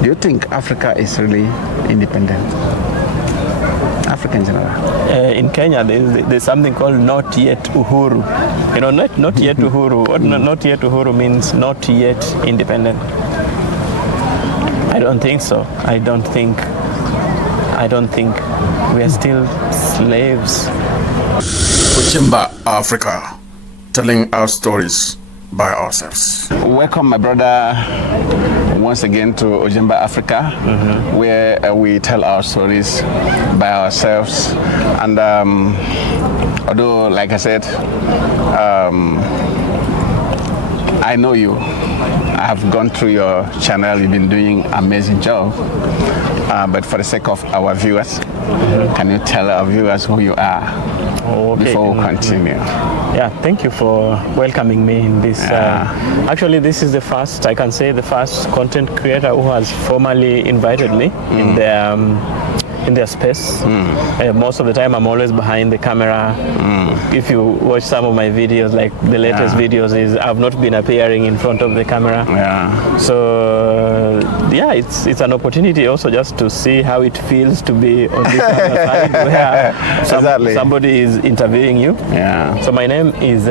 Do you think Africa is really independent? Africa in general. In Kenya, there's something called not yet uhuru. You know, not yet uhuru. What not yet uhuru means not yet independent. I don't think so. I don't think we are still slaves. Ojemba Africa, telling our stories by ourselves. Welcome, my brother, once again to Ojemba Africa, where we tell our stories by ourselves. And although, like I said, I know you. I have gone through your channel. You've been doing an amazing job. But for the sake of our viewers, can you tell our viewers who you are? Before we continue. Yeah, thank you for welcoming me in this. Actually, this is the first content creator who has formally invited me in their space. Most of the time I'm always behind the camera. If you watch some of my videos, like the latest videos, is I've not been appearing in front of the camera. So yeah, it's an opportunity also just to see how it feels to be on this other side where somebody is interviewing you. So my name is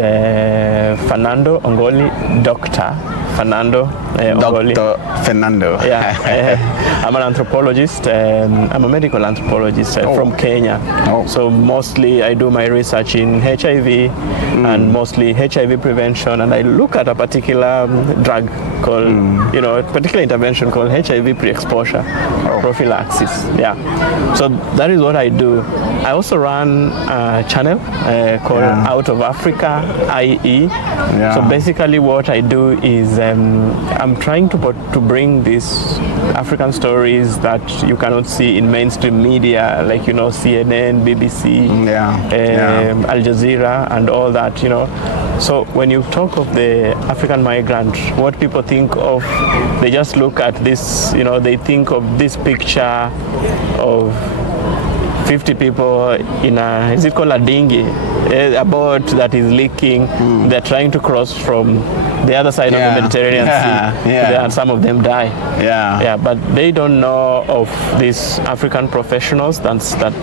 Fernando Ongoli, Dr. Fernando Ongoli. Dr. Fernando. I'm an anthropologist. I'm a medical anthropologist from Kenya. So mostly I do my research in HIV and mostly HIV prevention, and I look at a particular drug called, a particular intervention called HIV pre-exposure prophylaxis. So that is what I do. I also run a channel called Out of Africa, IE. So basically what I do is I'm trying to bring these African stories that you cannot see in mainstream media, like CNN, BBC, Al Jazeera, and all that. So when you talk of the African migrant, what people think of, they just look at this. They think of this picture of 50 people in is it called a dinghy, a boat that is leaking. They're trying to cross from the other side of the Mediterranean Sea, and some of them die. But they don't know of these African professionals that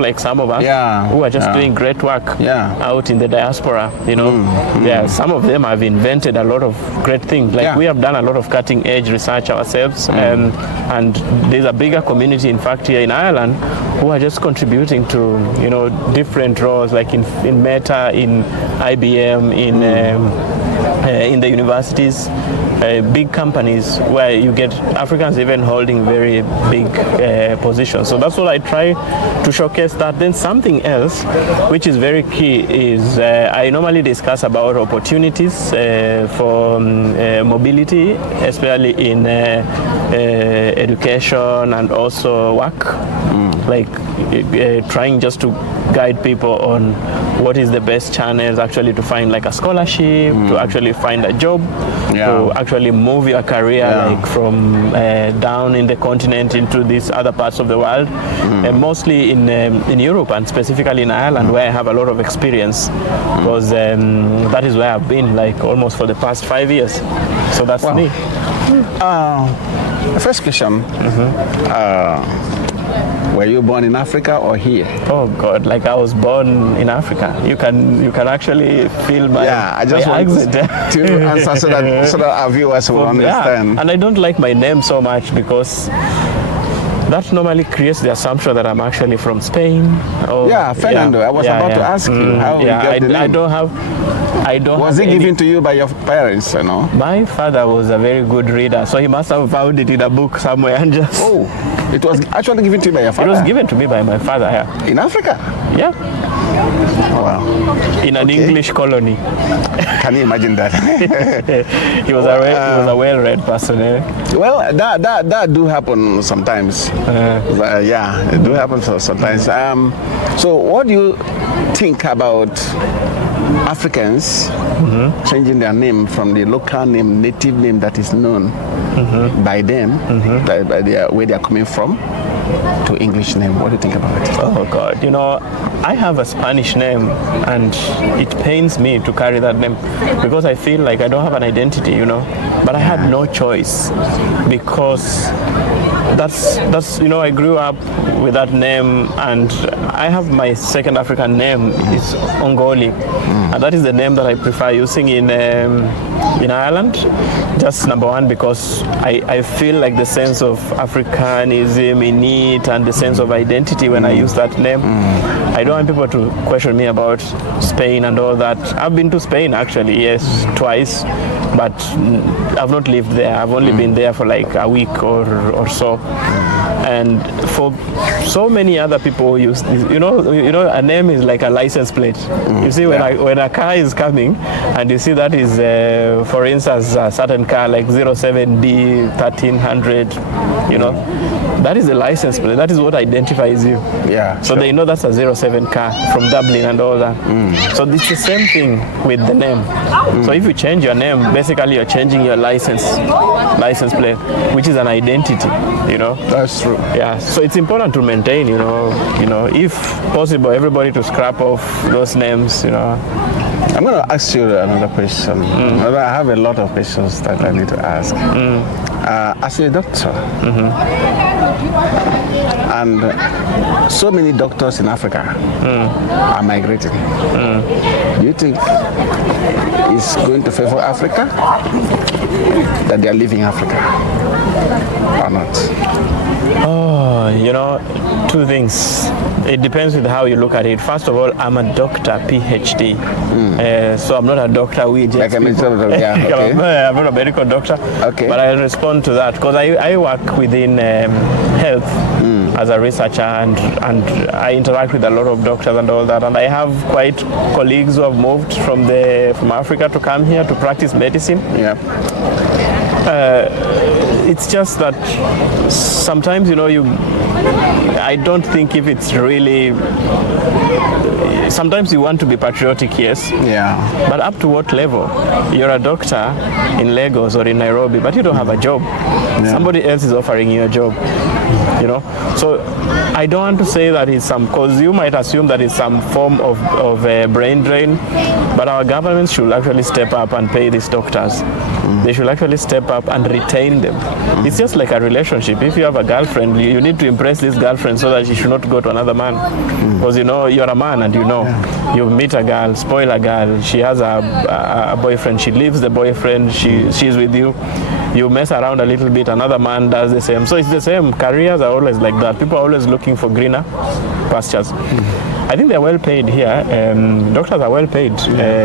like some of us who are just doing great work out in the diaspora. Some of them have invented a lot of great things. Like we have done a lot of cutting edge research ourselves, and there's a bigger community, in fact, here in Ireland, who are just contributing to different roles, like in Meta, in IBM, in the universities, big companies where you get Africans even holding very big positions. So that's what I try to showcase. That then something else which is very key is I normally discuss about opportunities for mobility, especially in education and also work, like trying just to guide people on what is the best channels actually to find like a scholarship, to actually find a job, to actually move your career like from down in the continent into these other parts of the world, and mostly in Europe and specifically in Ireland, where I have a lot of experience, because that is where I've been like almost for the past 5 years. So that's me. First question. Were you born in Africa or here? Oh God, like I was born in Africa. You can actually feel my I just my want accent. to answer so that our viewers will understand. And I don't like my name so much because that normally creates the assumption that I'm actually from Spain. Fernando. I was about to ask you how you got the name. I don't. Was it given to you by your parents? My father was a very good reader, so he must have found it in a book somewhere and just. Oh, it was actually given to you by your father? It was given to me by my father. In Africa? Yeah. Wow. In an English colony. Can you imagine that? He was a well-read person. Well, that do happen sometimes. It do happen sometimes. So what do you think about Africans changing their name from the local name, native name that is known by them, by where they are coming from, to English name? What do you think about it? Oh God, I have a Spanish name, and it pains me to carry that name because I feel like I don't have an identity, But I had no choice because that's I grew up with that name, and I have my second African name is Ongoli, and that is the name that I prefer using in Ireland. Just number one, because I feel like the sense of Africanism in it and the sense of identity when I use that name. I don't want people to question me about Spain and all that. I've been to Spain actually, yes, twice, but I've not lived there. I've only been there for like a week or so. And for so many other people who use this, a name is like a license plate. You see, when a car is coming and you see that is, for instance, a certain car like 07D 1300, that is a license plate. That is what identifies you. Yeah. So they know that's a 07 car from Dublin and all that. So it's the same thing with the name. So if you change your name, basically you're changing your license plate, which is an identity. That's true. Yeah, so it's important to maintain, if possible, everybody to scrap off those names, I'm going to ask you another question. I have a lot of questions that I need to ask. As a doctor, and so many doctors in Africa are migrating. Do you think it's going to favor Africa that they are leaving Africa or not? Two things. It depends with how you look at it. First of all, I'm a doctor, PhD. So I'm not a doctor. Like a medical doctor, yeah. Okay. I'm not a medical doctor. Okay. But I respond to that because I work within health as a researcher, and I interact with a lot of doctors and all that. And I have quite colleagues who have moved from Africa to come here to practice medicine. Yeah. It's just that sometimes, I don't think if it's really, sometimes you want to be patriotic, yes. Yeah. But up to what level? You're a doctor in Lagos or in Nairobi, but you don't have a job. Yeah. Somebody else is offering you a job, So I don't want to say that it's because you might assume that it's some form of a brain drain, but our government should actually step up and pay these doctors. They should actually step up and retain them. It's just like a relationship. If you have a girlfriend, you need to impress this girlfriend so that she should not go to another man. Because you're a man and you meet a girl, spoil a girl, she has a boyfriend, she leaves the boyfriend, she's with you. You mess around a little bit, another man does the same. So it's the same. Careers are always like that. People are always looking for greener pastures. I think they're well paid here. Doctors are well paid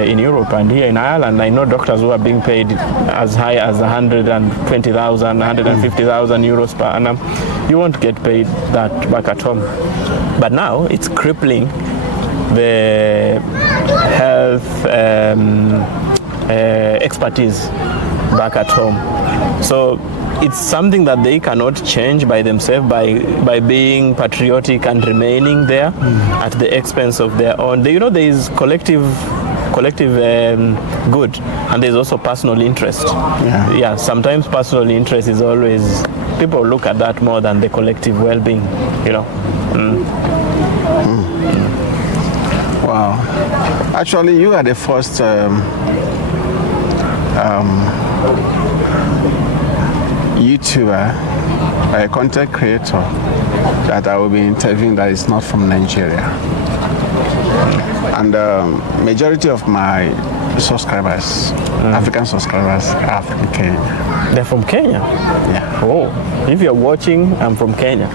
in Europe and here in Ireland. I know doctors who are being paid as high as 120,000, 150,000 euros per annum. You won't get paid that back at home. But now it's crippling the health expertise back at home. So it's something that they cannot change by themselves by being patriotic and remaining there at the expense of their own. There is collective good, and there's also personal interest. Yeah, sometimes personal interest is always, people look at that more than the collective well-being, Wow. Actually, you are the first YouTuber, a content creator that I will be interviewing that is not from Nigeria. And majority of my subscribers, African subscribers, are from Kenya. They're from Kenya? Yeah. Oh, if you're watching, I'm from Kenya.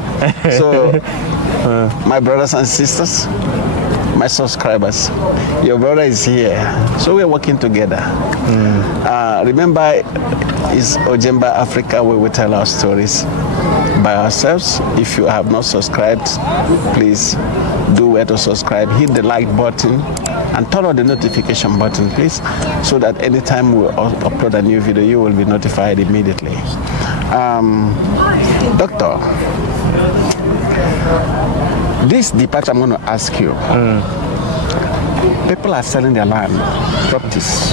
So, my brothers and sisters, my subscribers, your brother is here, so we're working together. Remember, it's Ojemba Africa, where we tell our stories by ourselves. If you have not subscribed, please do where to subscribe. Hit the like button and turn on the notification button, please, so that anytime we upload a new video, you will be notified immediately. Doctor, this part I'm going to ask you. People are selling their land, properties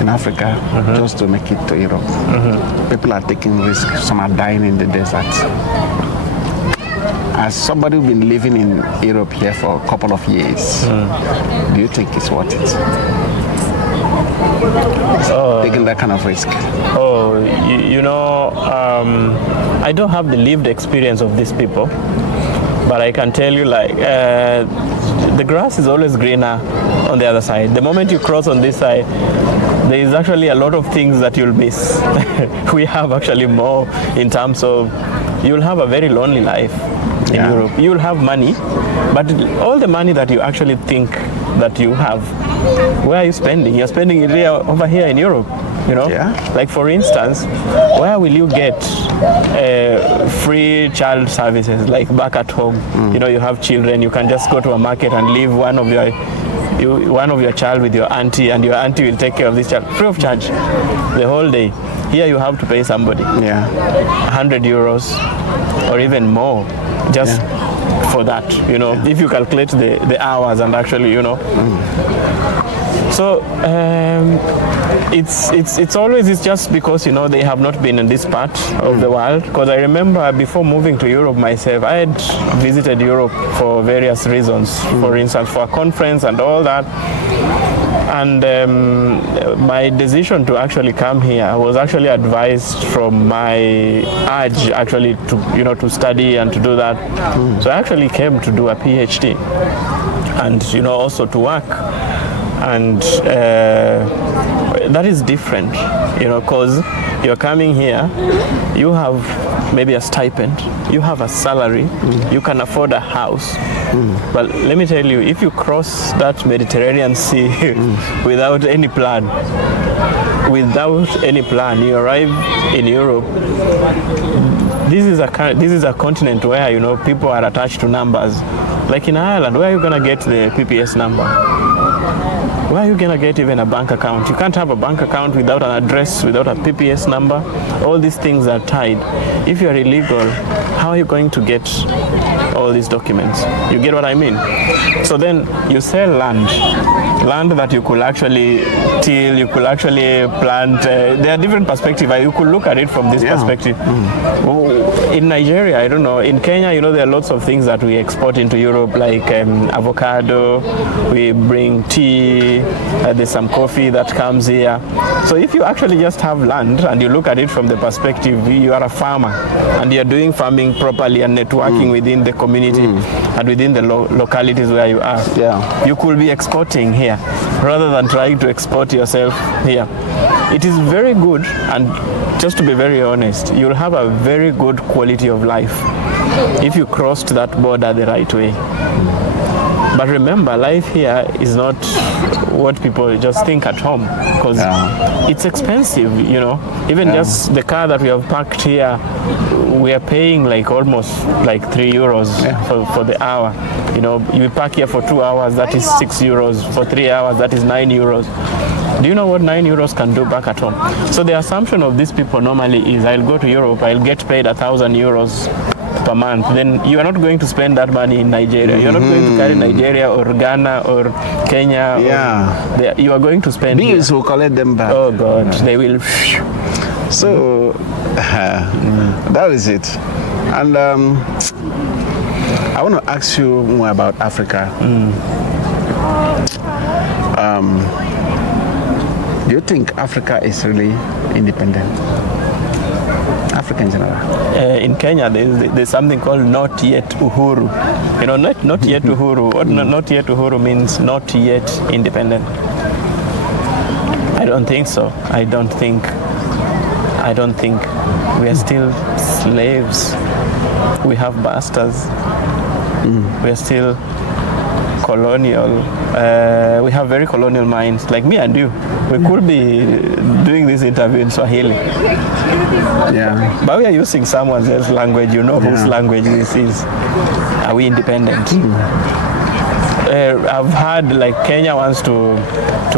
in Africa just to make it to Europe. People are taking risks. Some are dying in the desert. as somebody who's been living in Europe here for a couple of years, do you think it's worth it? Taking that kind of risk? I don't have the lived experience of these people, but I can tell you, like, the grass is always greener on the other side. The moment you cross on this side, there is actually a lot of things that you'll miss. We have actually more in terms of, you'll have a very lonely life in Europe. You'll have money, but all the money that you actually think that you have, where are you spending? You're spending it over here in Europe. Like, for instance, where will you get free child services, like back at home? You have children, you can just go to a market and leave one of your child with your auntie, and your auntie will take care of this child free of charge the whole day. Here you have to pay somebody 100 euros or even more just for that, if you calculate the hours and actually, So it's just because they have not been in this part of the world. Because I remember before moving to Europe myself, I had visited Europe for various reasons. For instance, for a conference and all that. And my decision to actually come here was actually advised from my urge actually to study and to do that. So I actually came to do a PhD and also to work. And that is different, because you're coming here, you have maybe a stipend, you have a salary, you can afford a house. But let me tell you, if you cross that Mediterranean Sea without any plan, you arrive in Europe. This is a continent where people are attached to numbers. Like in Ireland, where are you gonna get the PPS number? Where are you going to get even a bank account? You can't have a bank account without an address, without a PPS number. All these things are tied. If you're illegal, how are you going to get all these documents? You get what I mean? So then you sell land that you could actually till, you could actually plant. There are different perspectives. You could look at it from this perspective. In Nigeria, I don't know. In Kenya, there are lots of things that we export into Europe, like avocado. We bring tea. There's some coffee that comes here. So if you actually just have land and you look at it from the perspective, you are a farmer and you're doing farming properly and networking within the community and within the localities where you are, you could be exporting here rather than trying to export yourself here. It is very good, and just to be very honest, you'll have a very good quality of life if you crossed that border the right way. But remember, life here is not what people just think at home, because it's expensive, Even just the car that we have parked here, we are paying like almost like 3 euros for the hour. You park here for 2 hours, that is 6 euros. For 3 hours, that is 9 euros. Do you know what 9 euros can do back at home? So the assumption of these people normally is, I'll go to Europe, I'll get paid 1,000 euros per month. Then you are not going to spend that money in Nigeria. You're not going to carry Nigeria or Ghana or Kenya. You are going to spend bills will collect them back. Oh God, they will. So that is it. And I want to ask you more about Africa. Do you think Africa is really independent? Africa in general. In Kenya, there's something called not yet uhuru. Not yet uhuru. What not yet uhuru means? Not yet independent. I don't think so. I don't think we are still slaves. We have bastards. We are still colonial. We have very colonial minds, like me and you. We could be doing this interview in Swahili. But we are using someone else's language. Whose language this is. Are we independent? I've heard like Kenya wants to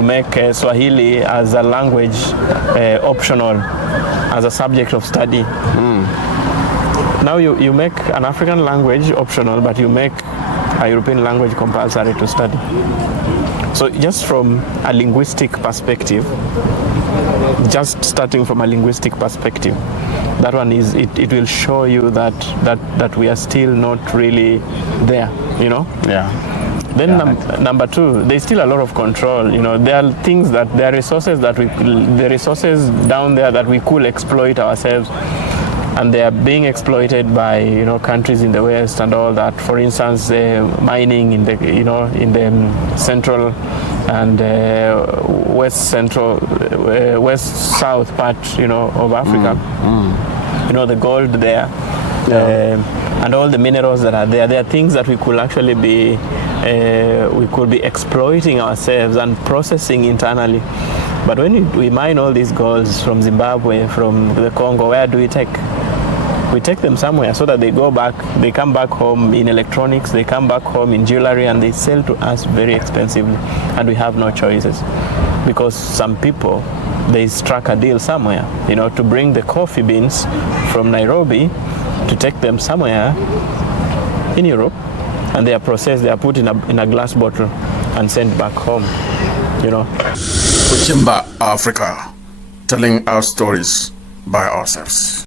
make Swahili as a language optional, as a subject of study. Now you make an African language optional, but you make a European language compulsory to study. So just from a linguistic perspective, just starting from a linguistic perspective, that one is it will show you that we are still not really there, you know. Yeah. Then number two, there's still a lot of control. You know, there are things there are resources the resources down there that we could exploit ourselves, and they are being exploited by, you know, countries in the West and all that. For instance, mining in the, you know, in the central and west south part, you know, of Africa. You know, the gold there. And all the minerals that are there. There are things that we could actually be exploiting ourselves and processing internally. But when we mine all these golds from Zimbabwe, from the Congo, where do we take? We take them somewhere so that they come back home in electronics, they come back home in jewelry, and they sell to us very expensively. And we have no choices, because some people, they struck a deal somewhere, you know, to bring the coffee beans from Nairobi, to take them somewhere in Europe, and they are processed, they are put in a glass bottle and sent back home, you know. Kuchimba Africa, telling our stories by ourselves.